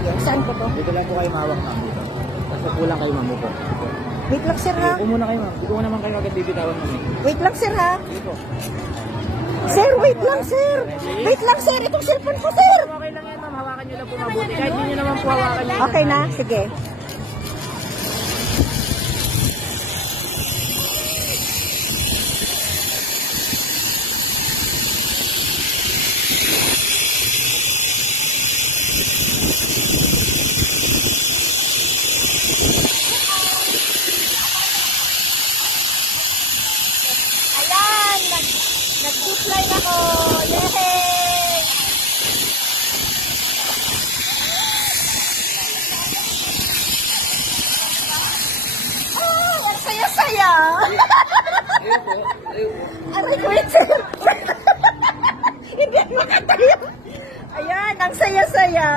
sige. Saan ko to? Dito lang po kayo mahawak, ma'am. Dito. Tapos po lang kayo, ma'am. Upo. Wait lang, sir, ha? Upo muna kayo, ma'am. Dito ko naman kayo agad bibitawan, ma'am. Wait lang, sir, ha? Dito po. Sir, wait lang, sir. Wait lang, sir. Itong cellphone ko, sir. Okay lang yan, ma'am. Hawakan nyo lang po mabuti. Kahit hindi nyo naman po hawakan yan. Okay na? Sige. Ayan, nag-supply na ko. Yay! Oh, ang saya-saya. Ayun po. Ayun po. Aray ko, wait, sir. Hindi makatayo. Ayan, ang saya-saya.